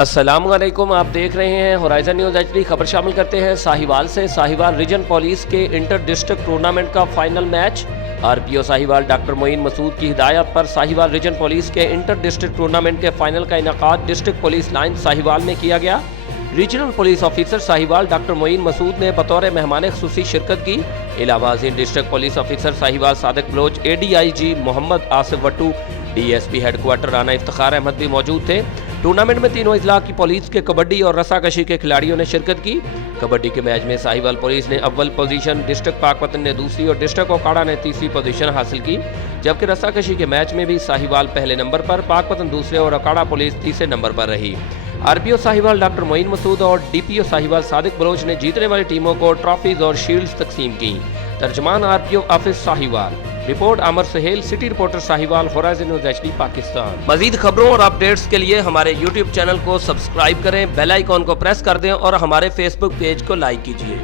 السلام علیکم، آپ دیکھ رہے ہیں ہورائزن نیوز HD۔ خبر شامل کرتے ہیں ساہیوال سے۔ ساہیوال ریجن پولیس کے انٹر ڈسٹرکٹ ٹورنامنٹ کا final match. RPO Sahiwal doctor Moin Masood کی ہدایت پر ساہیوال ریجن پولیس کے انٹر ڈسٹرکٹ ٹورنامنٹ کے فائنل کا انعقاد ڈسٹرکٹ پولیس لائن ساہیوال میں کیا گیا۔ Regional police officer Sahiwal doctor Moin Masood نے بطور مہمان خصوصی شرکت کی۔ علاوہ ازیں district police officer Sahiwal Sadiq Baloch, ADIG Muhammad Asif Wattoo, DSP headquarter Rana Iftikhar Ahmad بھی موجود تھے۔ ٹورنامنٹ میں تینوں اضلاع کی پولیس کے کبڈی اور رسا کشی کے کھلاڑیوں نے شرکت کی۔ کبڈی کے میچ میں ساہیوال پولیس نے اول پوزیشن، ڈسٹرکٹ پاکپتن نے دوسری اور ڈسٹرکٹ اوکاڑا نے تیسری پوزیشن حاصل کی، جبکہ رسا کشی کے میچ میں بھی ساہیوال پہلے نمبر پر، پاکپتن دوسرے اور اوکاڑا پولیس تیسرے نمبر پر رہی۔ RPO ساہیوال ڈاکٹر معین مسعود اور DPO ساہیوال صادق بلوچ نے جیتنے والی ٹیموں کو ٹرافیز اور شیلڈز تقسیم کی۔ ترجمان RPO office Sahiwal. Report Aamir Sohail, city reporter Sahiwal, Horizon News HD Pakistan. مزید خبروں اور اپڈیٹس کے لیے ہمارے YouTube چینل کو سبسکرائب کریں، بیل آئیکن کو پریس کر دیں اور ہمارے Facebook پیج کو لائک کیجیے۔